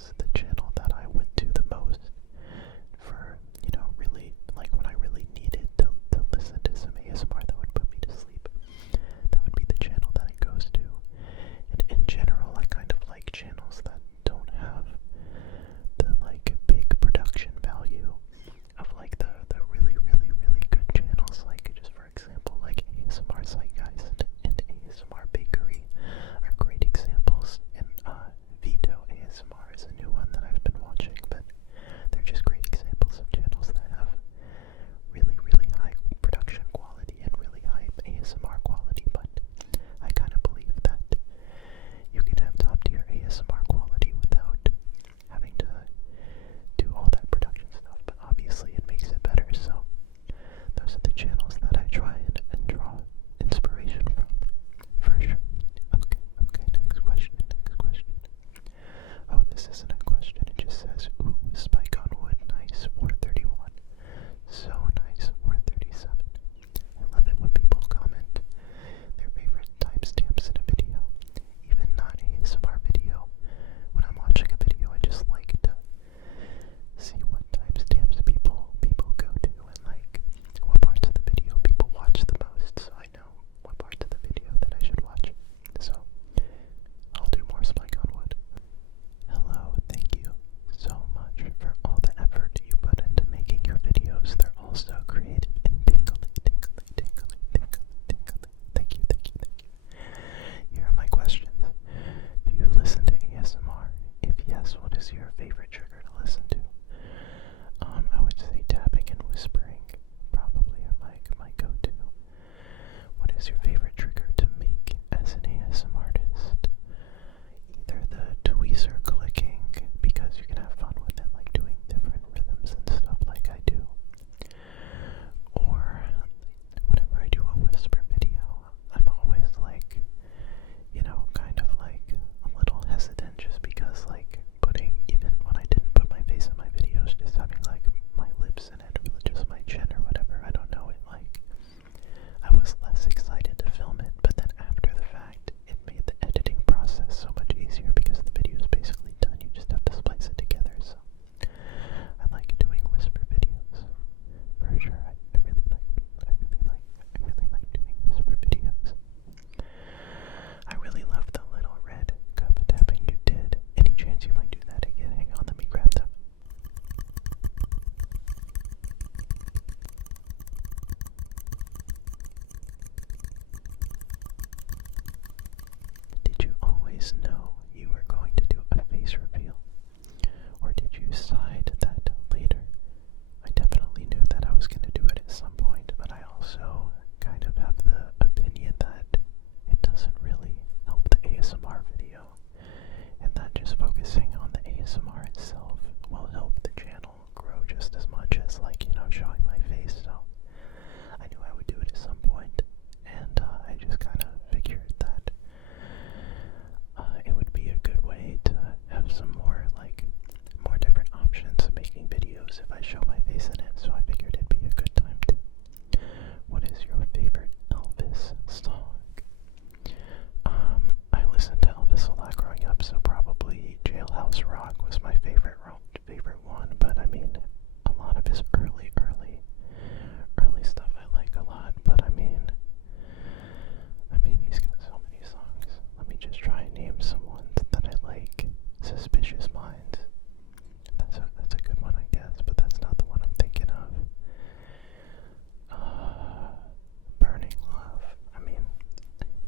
was the channel that I went to the most for, really, like when I really needed to listen to some ASMR that would put me to sleep. That would be the channel that it goes to. And in general, I kind of like channels that don't have the like big production value of like the really, really, really good channels. Like just for example, like ASMR Zeitgeist and ASMR Bakery are great examples. And Vito ASMR is a new one that I've been watching, but they're just great examples of channels that have really, really high production quality and really high ASMR quality. But I kind of believe that you can have top tier ASMR quality without having to do all that production stuff, but obviously it makes it better. So those are the channels that I try and draw inspiration from, for sure. Okay, next question. Oh, this isn't a question, it just says, ooh, spike on wood, nice, 431. So nice, 437. I love it when people comment their favorite timestamps in a video, even not ASMR video. When I'm watching a video, I just like to see what timestamps people go to, and like what parts of the video people watch the most, so I know what parts of the video that I should watch. So I'll do more spike on wood. Hello, thank you so much for all the effort you put into making your videos. They're all so creative and tingly. Thank you. Here are my questions. Do you listen to ASMR? If yes, what is your favorite trigger to listen to? I would say tapping and whispering probably are my go-to. What is your favorite trigger to make as an ASMR artist? Either the tweezer clicking, because you can have fun with it, like doing different rhythms and stuff like I do, or whenever I do a whisper video, I'm always like, kind of like a little hesitant just because like even when I didn't put my face in my videos, just having like my lips in it or just my chin or whatever, I don't know, it like, I was less excited to film it, but then after the fact, it made the editing process so much easier because the video is basically done, you just have to splice it together. So I like doing whisper videos, for sure. I really like doing whisper videos. I really love the little red cup tapping you did. Any chance you might do that again? Hang on, let me grab them. Did you always know you were going to do a face reveal? Or did you decide that later? I definitely knew that I was going to do it at some point, but I also kind of have the opinion that it doesn't really help the ASMR video, and that just focusing on the ASMR itself will help the channel grow just as much as showing my face. So I knew I would do it at some point, and I just kind of figured that it would be a good way to have some more different options of making videos if I show my face in it, so I figured it'd be a good time to. What is your favorite Elvis song? I listened to Elvis a lot growing up, so probably Jailhouse Rock was my favorite one, but I mean, a lot of his early stuff I like a lot, but I mean, he's got so many songs. Let me just try and name some ones that I like. Suspicious Minds. That's a good one, I guess, but that's not the one I'm thinking of. Burning Love. I mean,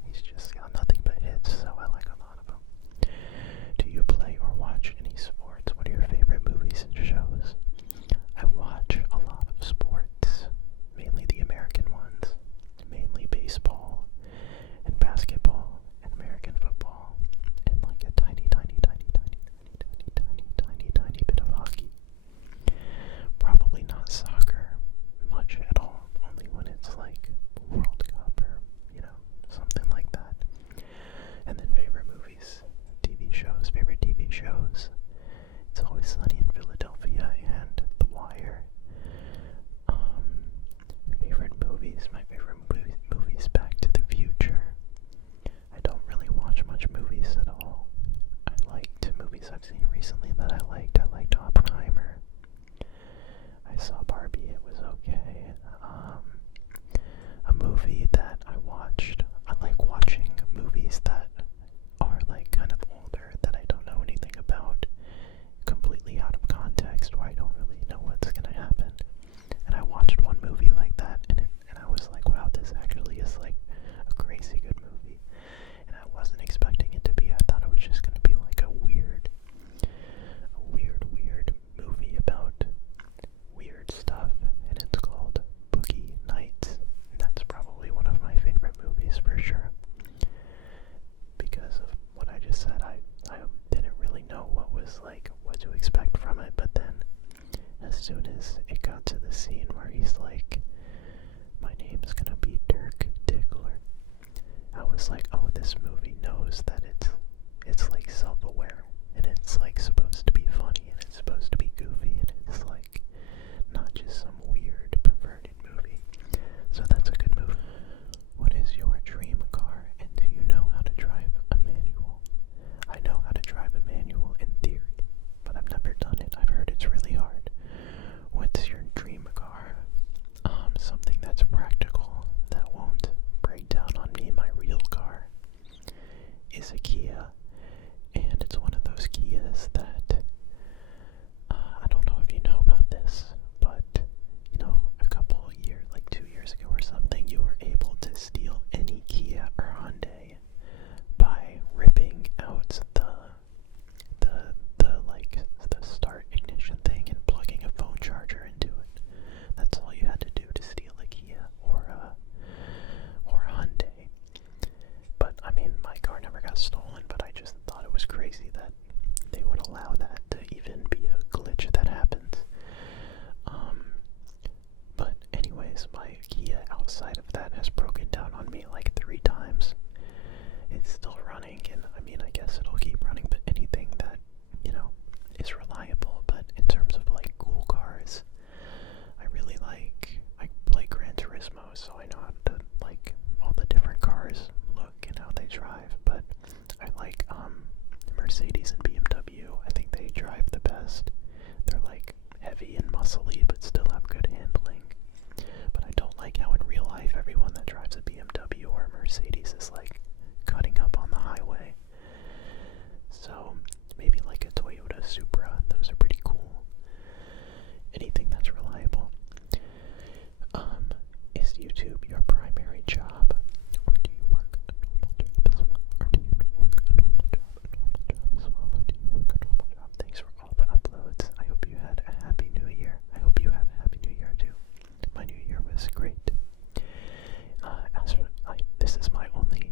he's just got nothing but hits, so I like a lot of them. Do you play or watch any sports? What are your favorite movies and shows? I watch a lot of sports, mainly the American ones, mainly baseball and basketball and American football, and like a tiny bit of hockey. Probably not soccer much at all, only when it's like World Cup or, something like that. And then favorite movies, favorite TV shows. It's Always Sunny in Philadelphia and The Wire. Favorite movies, my favorite movies, Back to the Future. I don't really watch much movies at all. I like to movies I've seen recently that I liked. I liked Oppenheimer. I saw Barbie, it was okay. A movie that I watched, I like watching movies that are like kind of older, that I don't know anything about, completely out of context, where I don't really know what's gonna happen. And I watched one movie like that, and I was like, wow, this actually is like a crazy good movie. And I wasn't expecting it to be. I thought it was just gonna be like a weird movie about weird stuff, and it's called Boogie Nights. And that's probably one of my favorite movies for sure. Because of what I just said, I didn't really know what to expect from it, but then as soon as it got to the scene where he's like, my name's gonna be Dirk Diggler, I was like, oh, this movie knows that it's like self-aware, and it's like supposed to be funny, and it's supposed to be goofy, and it's like not just some weird perverted movie. So that's a good movie. What is your dream car, and do you know how to drive a manual? I know how to drive a manual in theory, but I've never done it. I've heard it's really hard. What's your dream car? Something that's practical, that won't break down on me. My real car is a Kia, and it's one of those Kias that, I don't know if you know about this, but, you know, a couple years, like 2 years ago or something, you were able to steal any Kia or Hyundai by ripping out the start ignition thing and plugging a phone charger into it. That's all you had to do to steal a Kia or Hyundai. But I mean, my car never got stolen, but I just thought it was crazy that they would allow that to even be a glitch that happens. But anyways, my Kia outside of that has broken down on me like 3 times. It's still running, and I mean, I guess it'll keep running, but anything that, you know, is reliable. But in terms of like cool cars, I play Gran Turismo, so I know how to like all the different cars look and how they drive. But I like Mercedes and BMW. I think they drive the best. They're like heavy and muscly, but still have good handling. But I don't like how in real life everyone that drives a BMW or a Mercedes is like cutting up on the highway. So maybe like a Toyota Supra. Those are pretty cool. Anything that's reliable. Is YouTube your primary job, or do you work a normal job as well? Or do you work a normal job as well? Or do you work a normal job? Thanks for all the uploads. I hope you had a happy new year. I hope you have a happy new year too. My new year was great. This is my only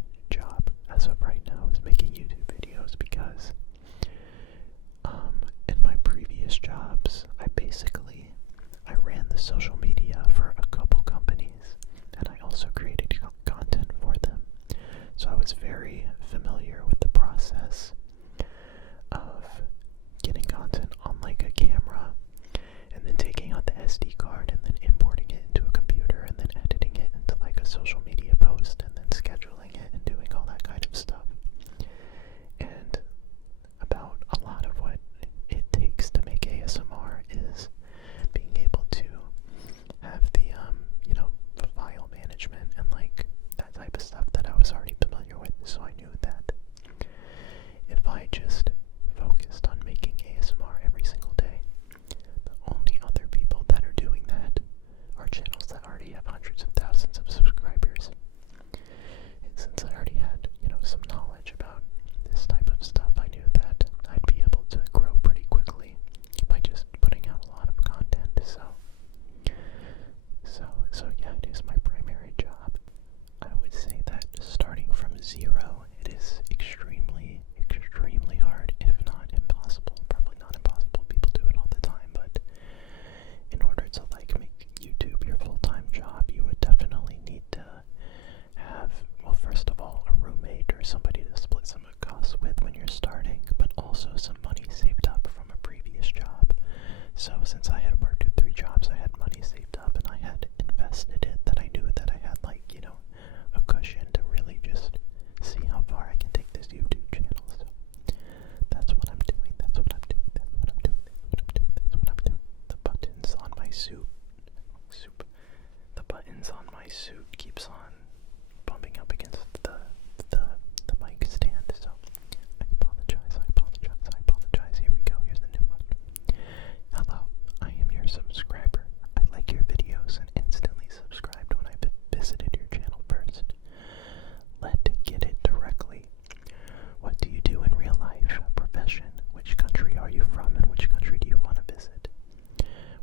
are you from and which country do you want to visit?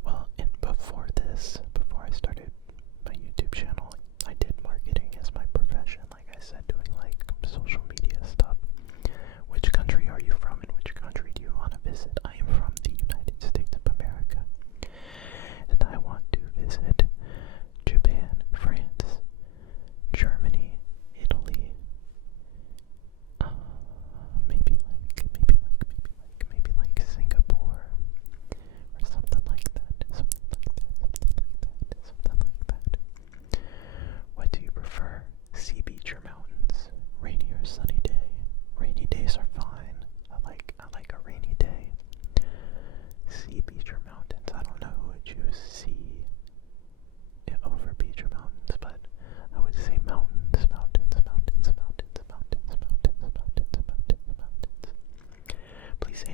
Well, before I started my YouTube channel, I did marketing as my profession, like I said, doing like social media stuff. Which country are you from and which country do you want to visit? I am from the United States of America, and I want to visit Japan, France, Germany, Italy, maybe like Singapore, or something like that. What do you prefer? Sea beach or mountains? Rainy or sunny day? Rainy days are fine. I like a rainy day. Sea beach or mountains? I don't know who would choose sea over beach or mountains, but I would say mountains. Please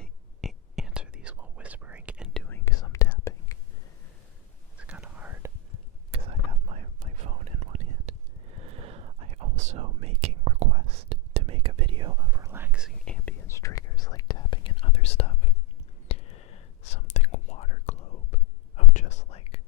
answer these while whispering and doing some tapping. It's kind of hard because I have my phone in one hand. I also making requests to make a video of relaxing ambience triggers like tapping and other stuff. Something water globe of just like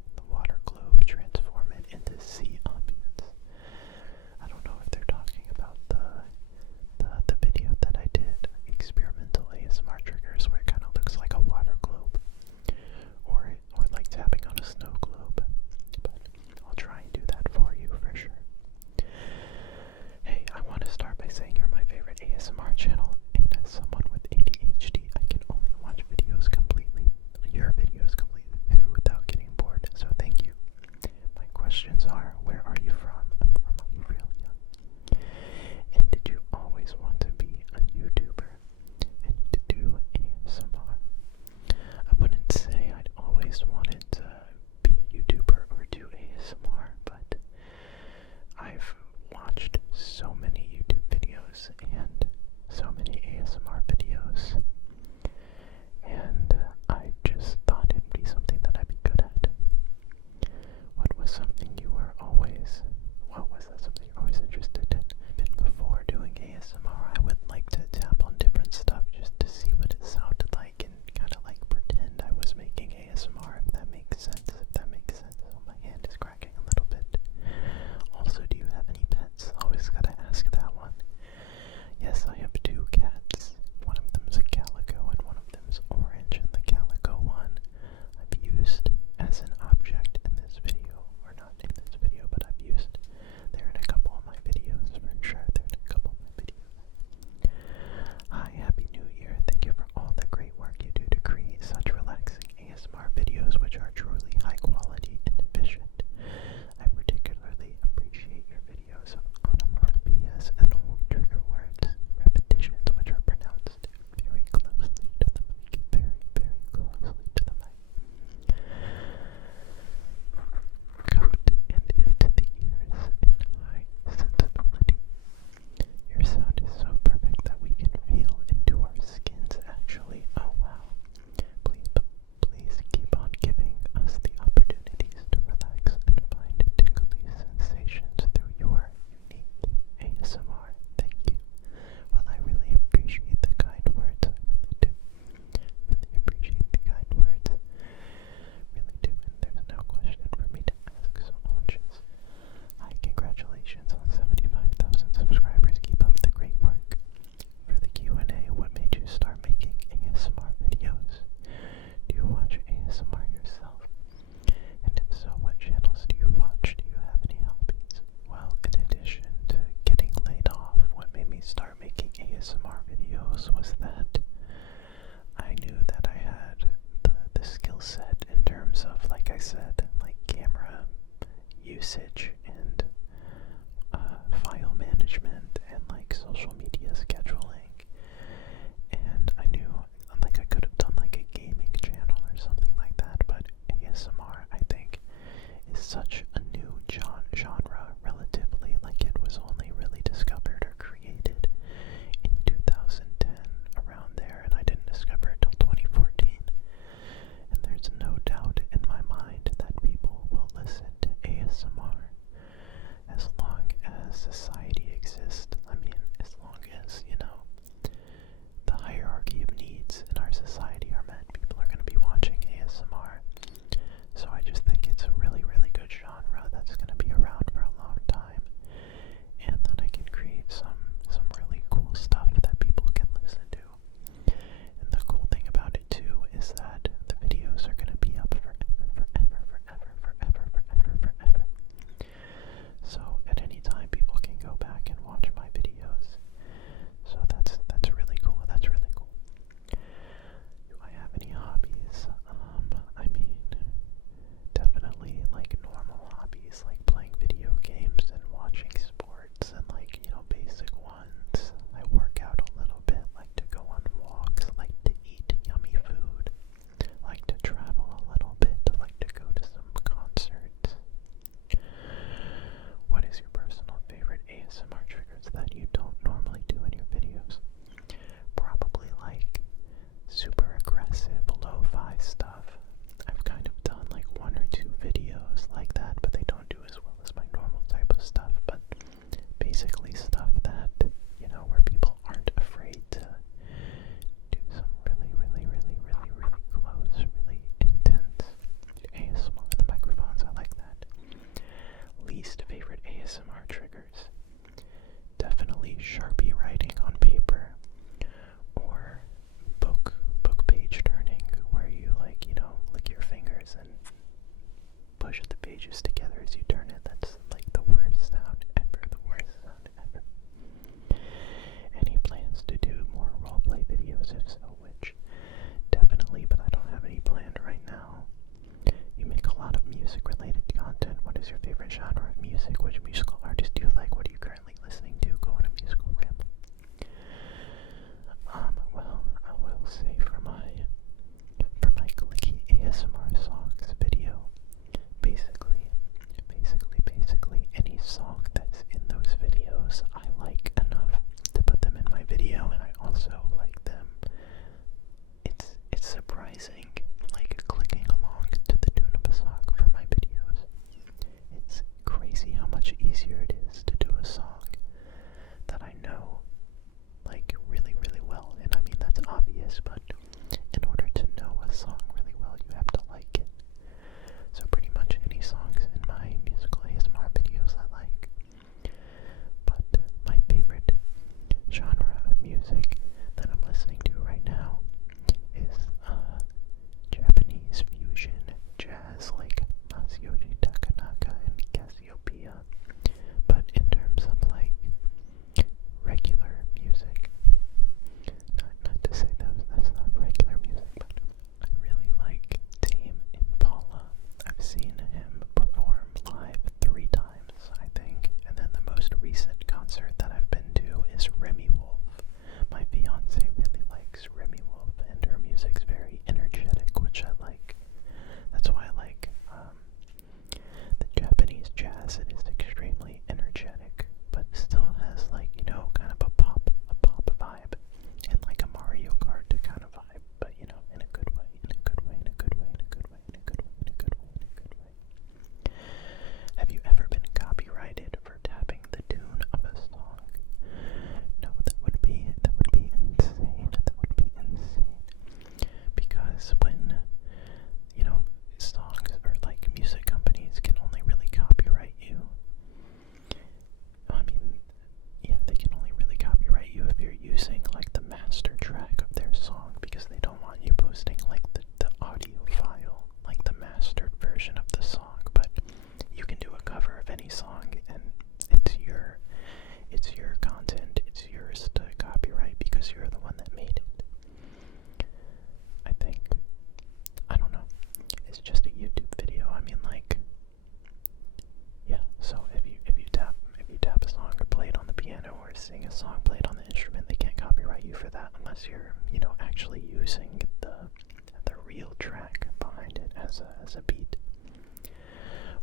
as a beat.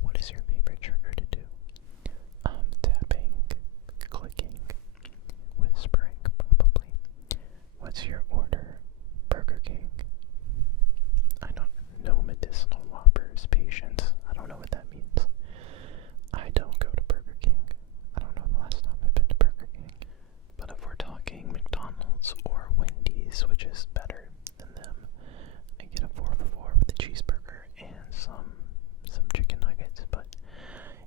What is your favorite trigger to do? Tapping, clicking, whispering, probably. What's your order? Burger King. I don't know medicinal whoppers, patience. I don't know what that means. I don't go to Burger King. I don't know the last time I've been to Burger King. But if we're talking McDonald's or Wendy's, which is better than them, I get a 4 for 4 with a cheeseburger and some chicken nuggets. But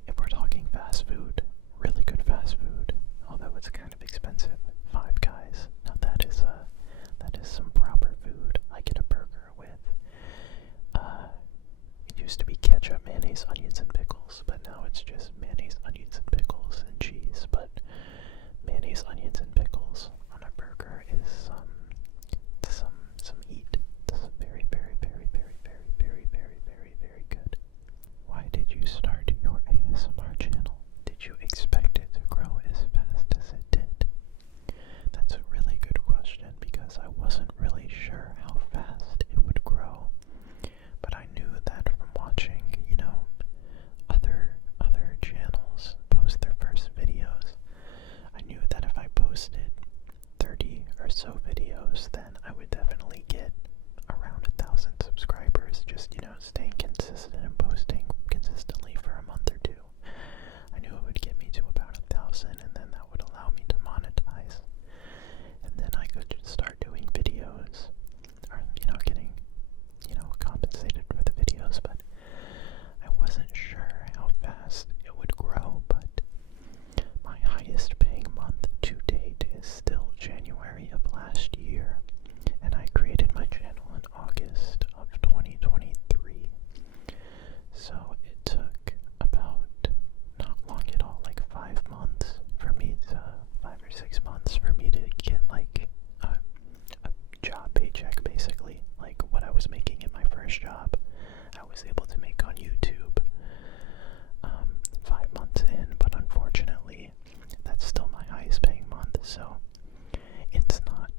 if we're talking fast food, really good fast food, although it's kind of expensive, Five Guys. Now that is some proper food. I get a burger with it used to be ketchup, mayonnaise, onions, and pickles, but now it's just mayonnaise, onions, and pickles and cheese. But mayonnaise, onions, and pickles on a burger is some heat. This is very, very, very, very, very, very, very, very, very good. Why did you start your ASMR channel? Did you expect it to grow as fast as it did? That's a really good question because I wasn't really sure how fast it would grow. But I knew that from watching, other channels post their first videos, I knew that if I posted 30 or so videos, then I would definitely get around 1,000 subscribers, just, staying consistent and posting consistently for a month or two. I knew it would get me to about 1,000, and then that would allow me to monetize. And then I could just start doing videos, or, getting, compensated for the videos, but I wasn't sure how fast it would grow. But my highest paying month to date is still January of last year, and I created my channel in August of 2023. So it took about, not long at all, like 5 months for me to, 5 or 6 months for me to get like a job paycheck, basically. Like what I was making in my first job, I was able to make on YouTube 5 months in, but unfortunately, that's still my highest paying month, so it's not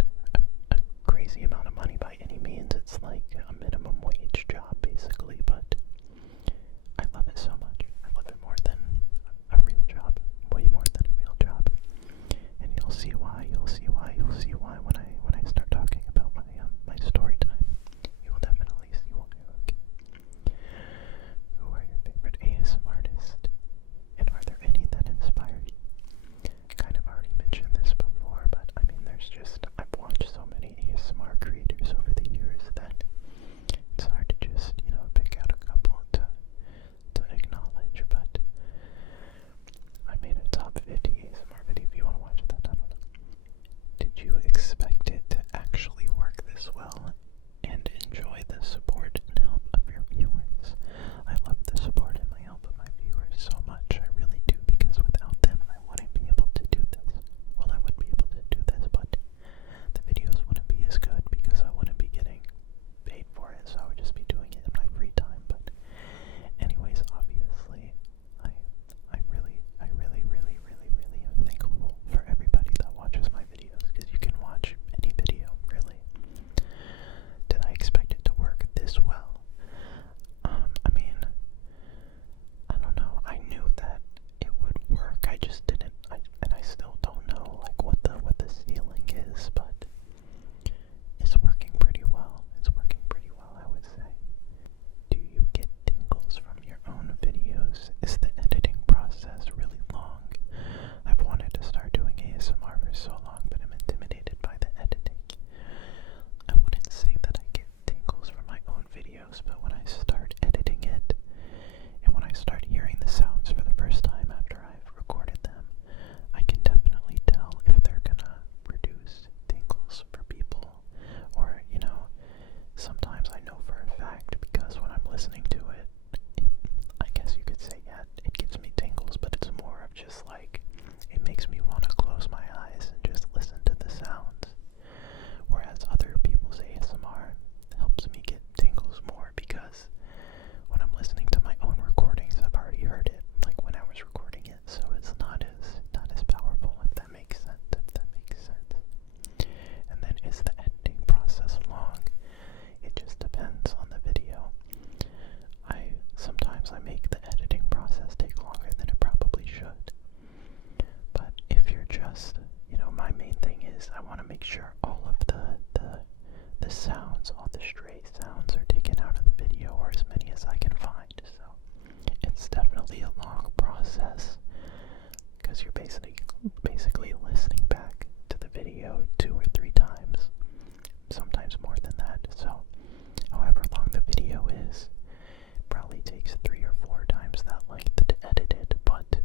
a crazy amount of money by any means. It's like a minimum wage job, basically, but I love it so much. I love it more than a real job, way more than a real job, and you'll see why when I start talking about my story time. You will definitely see why. Okay. sounds, all the stray sounds are taken out of the video, or as many as I can find. So it's definitely a long process, because you're basically listening back to the video 2 or 3 times, sometimes more than that. So however long the video is, probably takes 3 or 4 times that length to edit it. But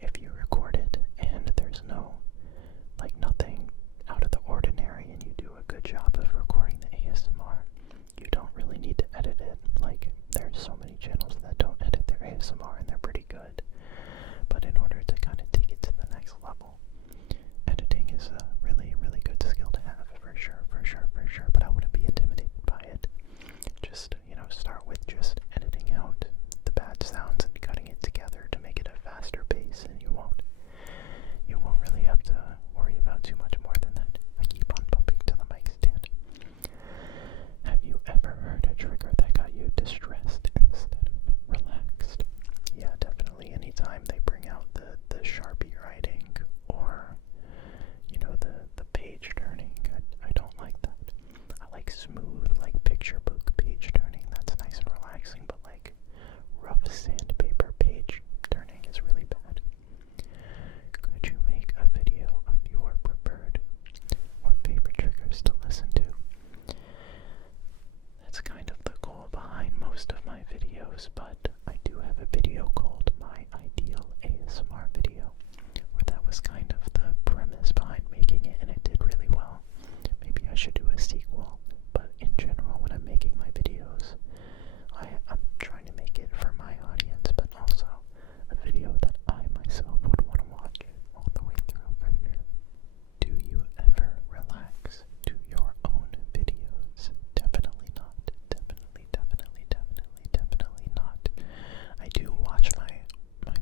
if you record it and there's nothing out of the ordinary, and you do a good job of recording the ASMR, you don't really need to edit it. Like, there's so many channels that don't edit their ASMR and they're pretty good. But in order to kind of take it to the next level, editing is a really, really good skill to have, for sure. But I wouldn't be intimidated by it. Just, start with just editing out the bad sounds and cutting it together to make it a faster pace, and you won't really have to worry about too much more than that. I keep on bumping to the mic stand. Have you ever heard a trigger that got you distressed instead of relaxed? Yeah, definitely. Anytime they bring out the Sharpie writing, or the page turning, I don't like that. I like smooth, like picture book page turning. That's nice and relaxing, but like rough sandpaper page turning is really bad. Could you make a video of your preferred or favorite triggers to listen to? That's kind of the goal behind most of my videos, but I do have a video called My Ideal ASMR Video, where that was kind of the premise behind making it, and it did really well. Maybe I should do a sequel, but in general, when I'm making my videos, I'm trying to make it for my audience, but also a video that I myself would want to watch all the way through for sure. Do you ever relax to your own videos? Definitely not. Definitely not. I do watch my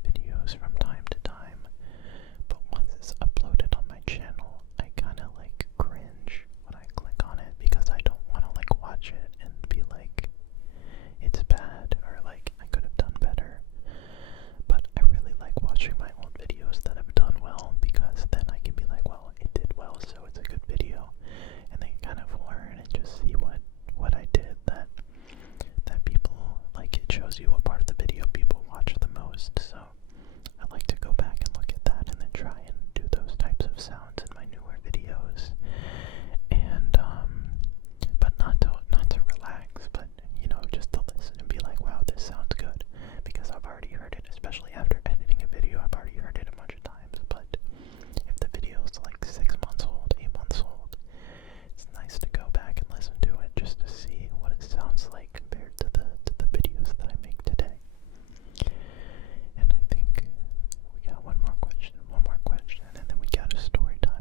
videos from time to time, but once it's uploaded on my channel, I kind of like cringe when I click on it, because I don't want to like watch it and be like, it's bad, or like I could have done better. But I really like watching my own videos that have done well, because then I can be like, well, it did well, so it's a good video, and they kind of learn and just see what I did that people like. It shows you what part of the video people watch the most. So I like to go back and look at that, and then try and do those types of sounds in my newer videos. And but not to relax, but just to listen and be like, wow, this sounds good, because I've already heard it. Especially after editing a video, I've already heard it a bunch of times. But if the video is like 6 months old, 8 months old, it's nice to go back and listen to it just to see what it sounds like compared to the videos that I make today. And I think we got one more question, and then we got a story time.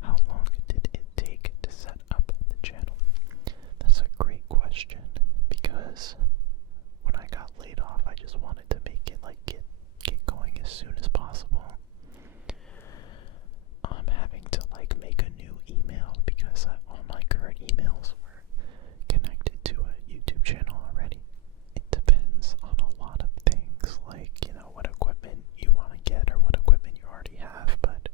How long did it take to set up the channel? That's a great question, because when I got laid off, I just wanted to make it get going as soon as possible. I'm having to make a new email, because all my current emails were connected to a YouTube channel already. It depends on a lot of things, like what equipment you want to get, or what equipment you already have. But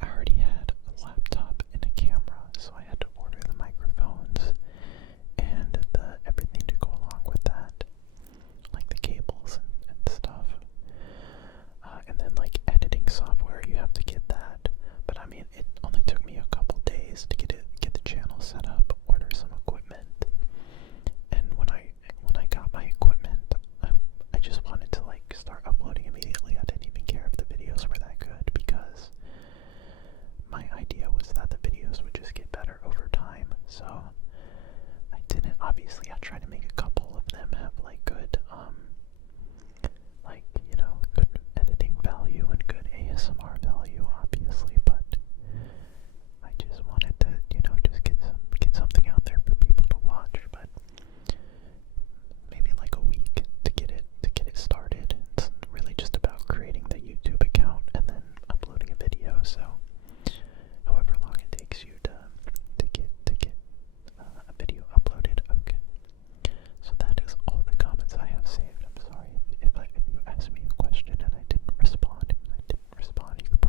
I already had a laptop and a camera, so I had to order the microphones and everything to go along with that, like the cables and stuff. And then editing software, you have to get that. But I mean, it only took me a couple days to get the channel set up, order some equipment. And when I got my equipment, I just wanted to start uploading immediately. I didn't even care if the videos were that good, because my idea was that the videos would just get better over time. So I didn't, obviously I tried to make a couple of them have good good editing value and good ASMR value, obviously, but I just wanted to just get something out there for people to watch. But maybe a week to get it started. It's really just about creating the YouTube account and then uploading a video. So however long it takes you to get a video uploaded. Okay, so that is all the comments I have saved. I'm sorry if you asked me a question and I didn't respond. You could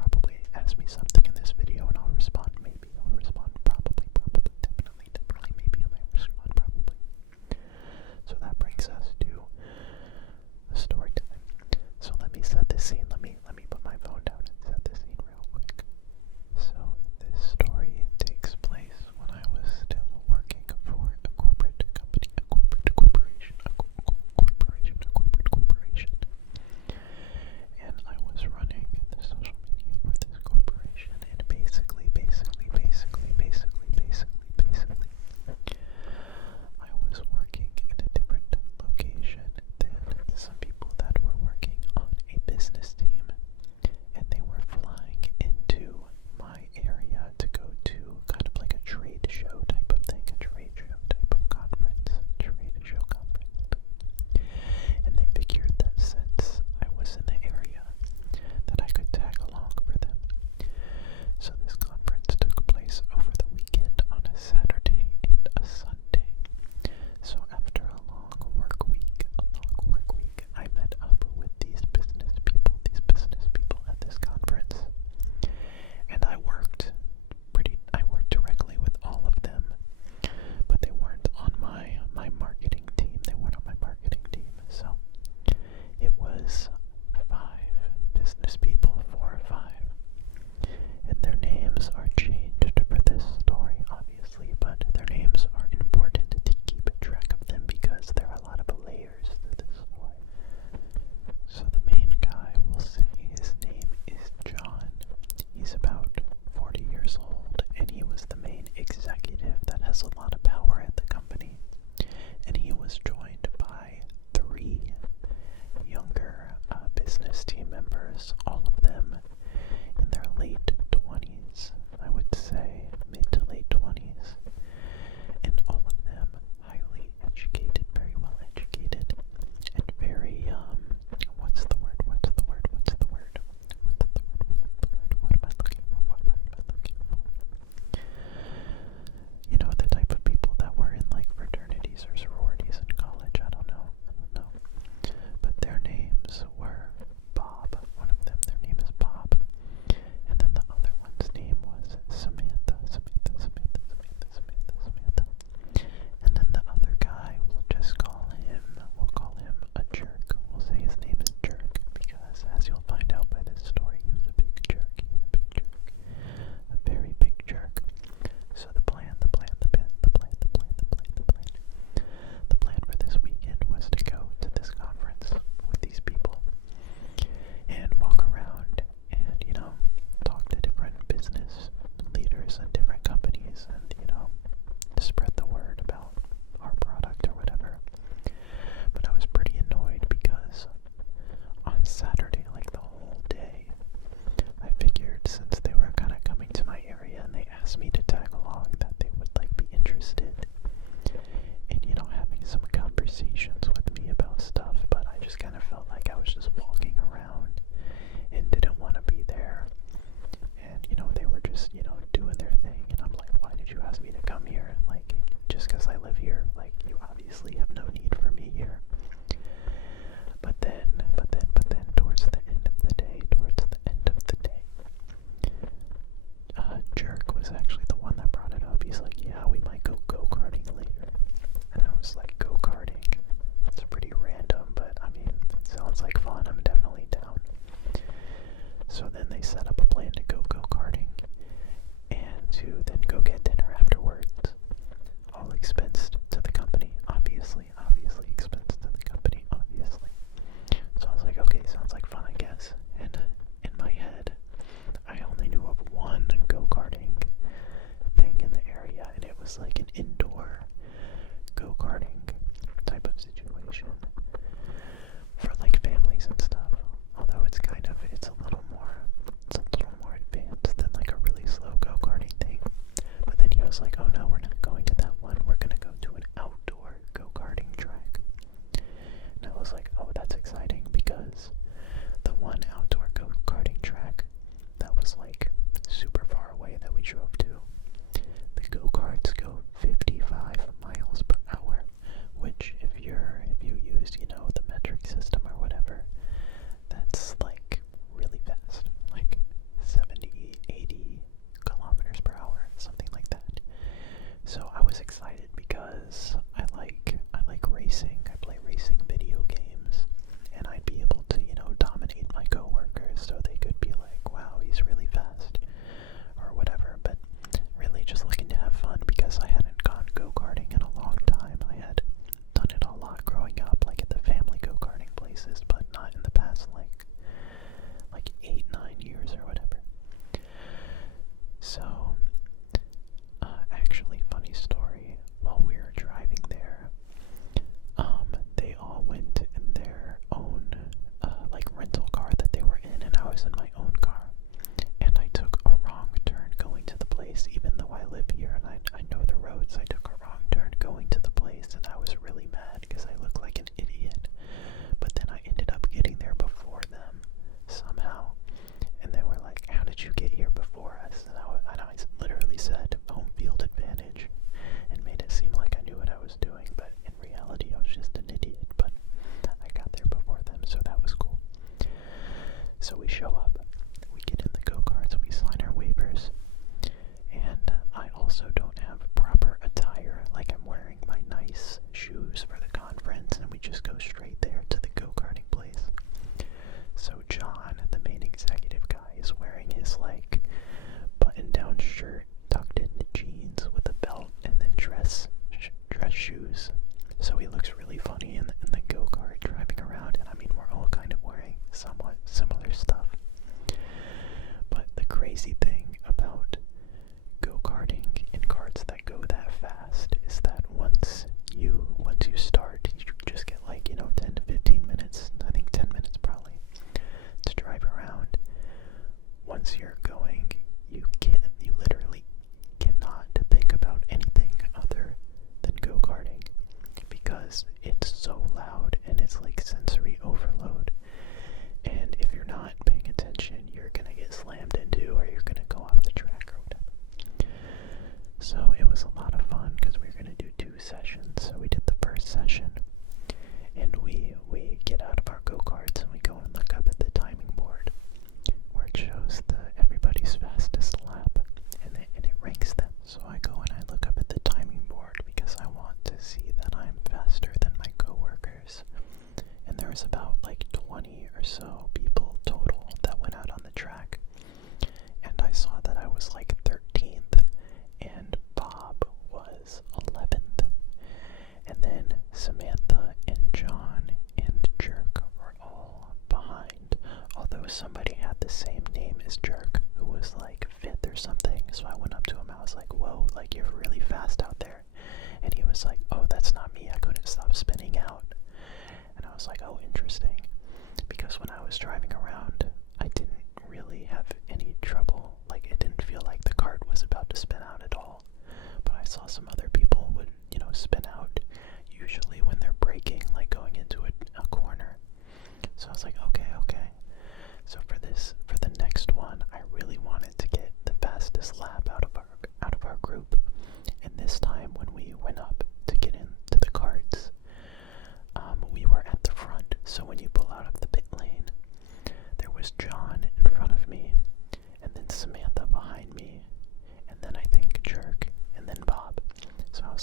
interested in, you know, having some conversations with me about stuff, but I just kind of felt like I was just walking around and didn't want to be there. And, you know, they were just, you know, doing their thing, and I'm like, why did you ask me to come here? Like, just because I live here, like, you obviously have no need for me here. But then, towards the end of the day, Jerk was actually the one that brought it up. He's like, yeah, we might go go-karting later. And I was like, go-karting? That's pretty random, but I mean, it sounds like fun. I'm definitely down. So then they set up a plan to go go-karting and to then go get dinner afterwards. All expensed to the company, obviously expensed to the company, obviously. So I was like, okay, sounds like fun, I guess. And in my head, I only knew of one go-karting thing in the area, and it was like an indoor go-karting type of situation for like families and stuff. Although it's a little more advanced than like a really slow go-karting thing. But then he was like, oh no, we're not going to that one. We're gonna go to an outdoor go-karting track. And I was like, oh, that's exciting, because the one outdoor go-karting track that was like super far away that we drove to, the go-karts go 55 miles per hour, which if you use, you know, the metric system or whatever, that's like really fast, like 70, 80 kilometers per hour, something like that. So I was excited because I like racing. I play racing video games, and I'd be able to, you know, dominate my coworkers so they could be like, wow, he's really fast, or whatever. But really just looking to have fun, because I hadn't gone go-karting in a long time. I had done it a lot growing up, like at the family go-karting places, but not in the past like 8-9 years or whatever. So actually, funny story, while we were driving there, they all went in their own like rental car that they were in, and I was in my own car, and I took a wrong turn going to the place. Even though I live here and I know the roads, I took a wrong turn going to the place, and I was really mad because I looked like an idiot. But then I ended up getting there before them somehow, and they were like, how did you get here before us? And I literally said home field advantage, and made it seem like I knew what I was doing, but in reality I was just an idiot. But I got there before them, so that was cool. So we show up, we get in the go-karts, we sign our waivers, and I also don't have proper attire. Like, I'm wearing my nice shoes for the conference, and we just go straight there to the go-karting place. So John, the main executive guy, is wearing his like button-down shirt tucked into jeans with a belt, and then dress shoes. So he looks really funny in the go-kart driving around, and I mean, we're all kind of wearing somewhat similar stuff. But the crazy thing about go-karting in karts that go that fast is that once you start, you just get like, you know, 10 to 15 minutes, I think 10 minutes probably, to drive around. Once you're going, you literally cannot think about anything other than go-karting.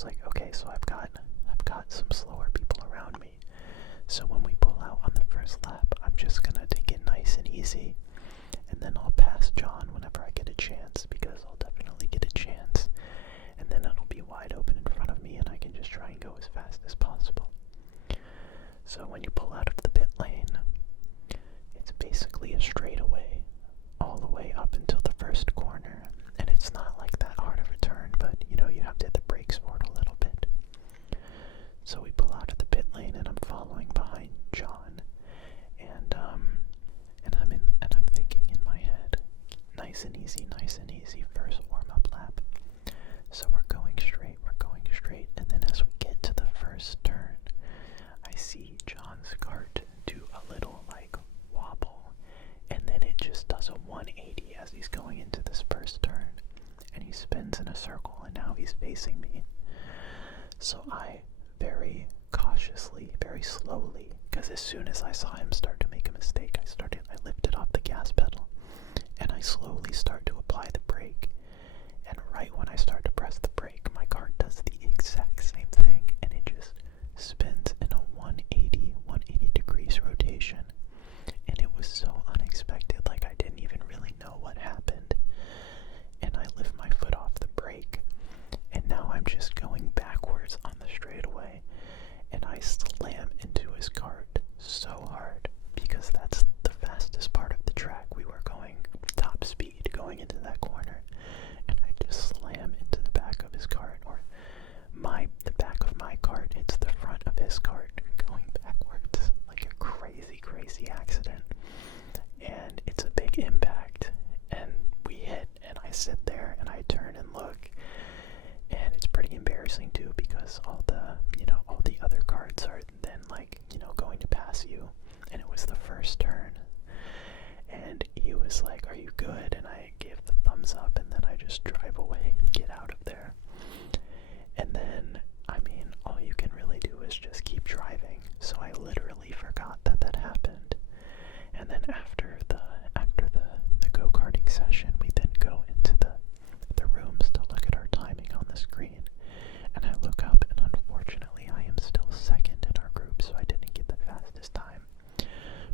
like, okay, so I've got some slower people around me. So when we pull out on the first lap, I'm just gonna take it nice and easy, and then I'll pass John whenever I get a chance, because I'll definitely get a chance, and then it'll be wide open in front of me, and I can just try and go as fast as possible. So when you pull out of the pit lane, it's basically a straightaway all the way up until the first corner, and it's not like that hard of a turn, but you know, you have to hit the brakes for it a little bit. So we pull out of the pit lane, and I'm following behind John, and I'm thinking in my head, nice and easy, first warm-up lap. So we're going straight, and then as we get to the first turn, I see John's cart do a little like wobble, and then it just does a 180 as he's going into this first turn, and he spins in a circle, and now he's facing me. So I very cautiously, very slowly, because as soon as I saw him start to make a mistake, I lifted off the gas pedal, and I slowly start to apply the brake, and right when I start to press the brake, my cart does the exact same thing, and it just spins in a 180 degrees rotation, and it was so unexpected, like I didn't even really know what happened, and I lift my foot off the brake, and now I'm just going backwards on the straightaway, and I slam into his cart so hard, because that's the fastest part of the track. We were going top speed going into that corner, and I just slam into the back of his cart, or the back of my cart hits the front of his cart, going backwards, like a crazy accident, and it's a big impact, and we hit, and I sit there, and I turn and look, and it's pretty embarrassing too, because all the other carts are then going to pass you, and it was the first turn, and he was like, "Are you good?" And I gave the thumbs up, and then I just drive away and get out of there. And then, all you can really do is just keep driving, so I literally forgot that happened. And then after the go-karting session, we then go into the rooms to look at our timing on the screen, and I look up, and unfortunately I am still second in our group, so I didn't get the fastest time.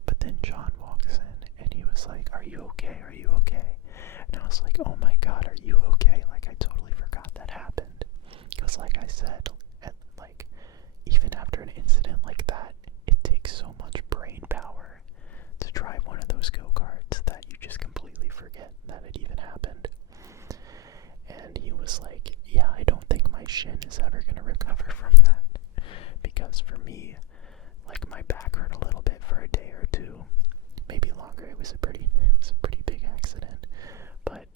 But then John walks in, and he was like, "Are you okay? Are you okay?" And I was like, "Oh my god, are you okay?" Like, I totally forgot that happened, because like I said, even after an incident like that, it takes so much brain power to drive one of those go-karts that you just completely forget that it even happened. And he was like, "Yeah, I don't think my shin is ever going to recover from that." Because for me, my back hurt a little bit for a day or two, maybe longer. It was a pretty big accident. But,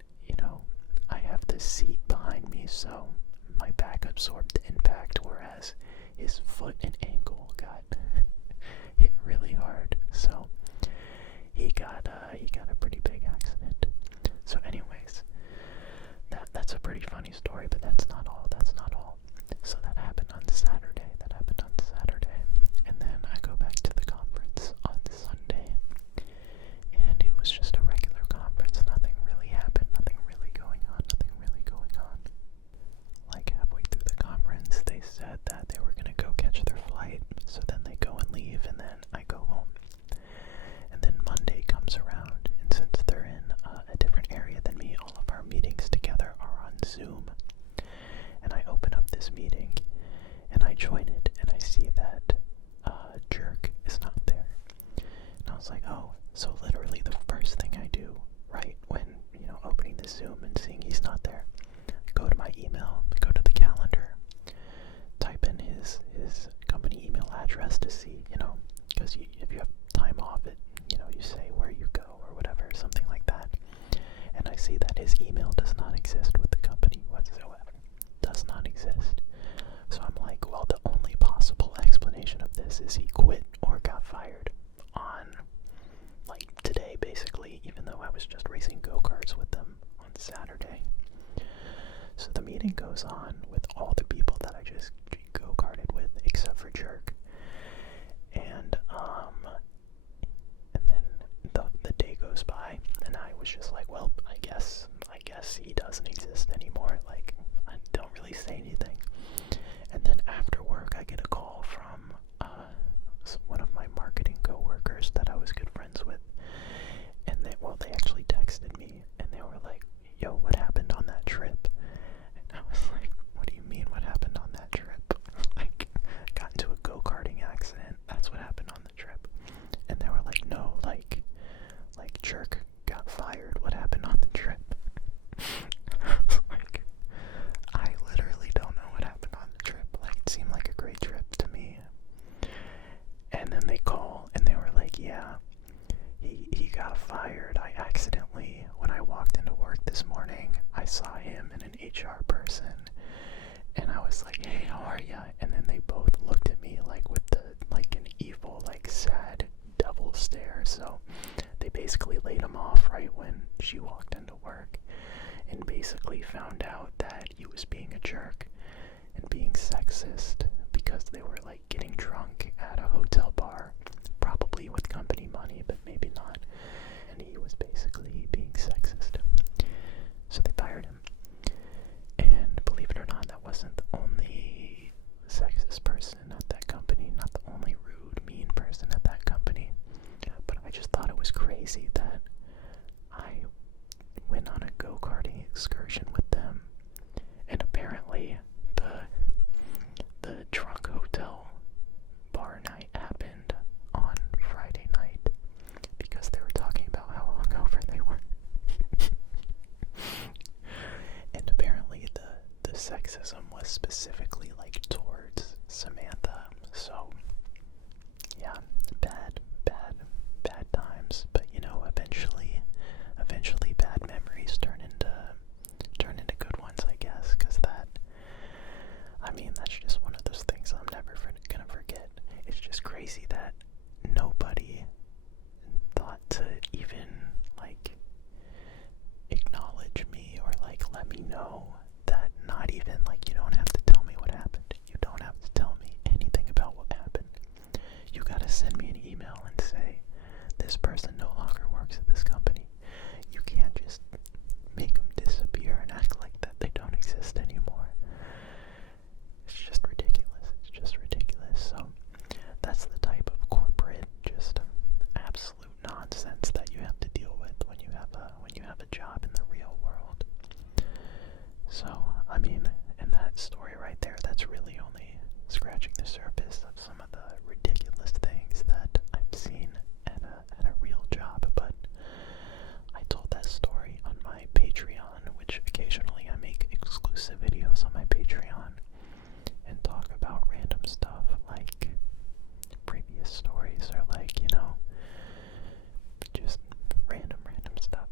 I have this seat behind me, so my back absorbed the impact, whereas his foot and ankle got hit really hard. So he got a pretty big accident. So anyways, that's a pretty funny story, but that's not all. So that happened on Saturday. And then I go back to the conference on Sunday, and it was just a regular conference. Nothing really happened, nothing really going on. Like halfway through the conference, they said that they were gonna go catch their flight, so then they go and leave, and then I go home. And then Monday comes around, and since they're in a different area than me, all of our meetings together are on Zoom. And I open up this meeting, and I join it, and I see that Jerk is not there. And I was like, oh, so literally the first thing I do, right when, opening the Zoom and seeing he's not there, I go to my email, go to the calendar, type in his company email address to see, because if you have time off, you say where you go or whatever, something like that. And I see that his email does not exist with the company whatsoever. Does not exist. So I'm like, well, the only possible explanation of this is he quit or got fired on, today, basically, even though I was just racing go-karts with them on Saturday. So the meeting goes are ya? And then they both looked at me like with an evil, like sad devil stare. So they basically laid him off right when she walked into work, and basically found out that he was being a jerk and being sexist because they were like getting drunk at a hotel bar, probably with company money, but maybe not. And he was basically being sexist. So they fired him. And believe it or not, that wasn't the only sexist person at that company, not the only rude, mean person at that company. But I just thought it was crazy that I went on a go-karting excursion with them, and apparently the drunk hotel bar night happened on Friday night because they were talking about how hungover they were. And apparently the sexism was specifically like towards Samantha. So yeah, bad times. But you know, eventually bad memories turn into good ones, I guess, because that's just one of those things I'm never gonna forget. It's just crazy that nobody thought to even like acknowledge me or like let me know that. Not even like, you don't have to tell me what happened. You don't have to tell me anything about what happened. You gotta send me an email and say, this person no longer works at this company. You can't just make them disappear and act like that they don't exist anymore. It's just ridiculous. So that's the type of corporate, just absolute nonsense that you have to deal with when you have a job in the real world. So, in that story right there, that's really only scratching the surface of some of the ridiculous things that I've seen at a real job. But I told that story on my Patreon, which occasionally I make exclusive videos on my Patreon and talk about random stuff like previous stories or like, just random stuff.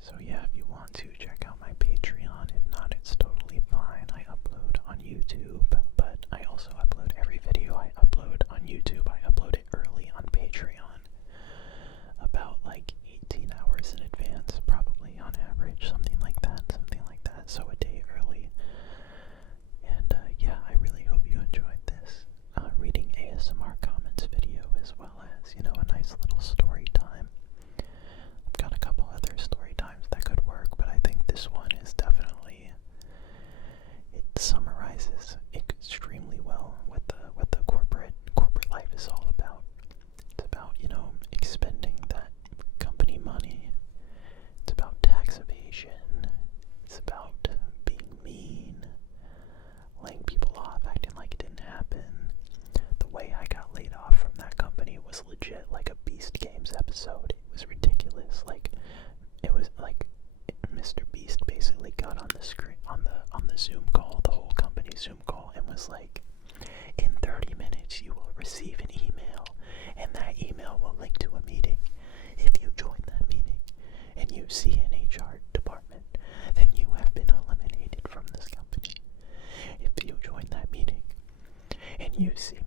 So yeah, if you want to check out my Patreon, if not, it's totally fine. I upload on YouTube, but I also upload every video I upload on YouTube. I upload it early on Patreon, about like 18 hours in advance, probably on average, something like that, so a day early. And yeah, I really hope you enjoyed this reading ASMR comments video, as well as, a nice little story time. I've got a couple other story times that could work, but I think this one is definitely, it summarizes extremely well what the corporate life is all about. It's about, expending that company money. It's about tax evasion. It's about being mean, laying people off, acting like it didn't happen. The way I got laid off from that company was legit like a Beast Games episode. It was ridiculous. Like, it was like Mr. Beast basically got on the screen, on the Zoom call, the whole company Zoom call, and was like, in 30 minutes you will receive an email, and that email will link to a meeting. If you join that meeting and you see an HR department, then you have been eliminated from this company. If you join that meeting and you see